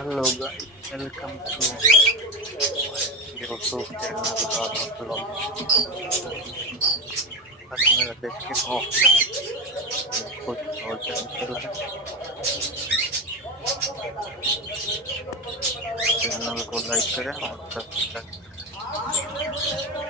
Hello guys, welcome to YouTube channel Radha blogging. आज मेरा देखिए ऑप्शन कुछ और कैंसिल है। चैनल को लाइक करें और सब्सक्राइब करें।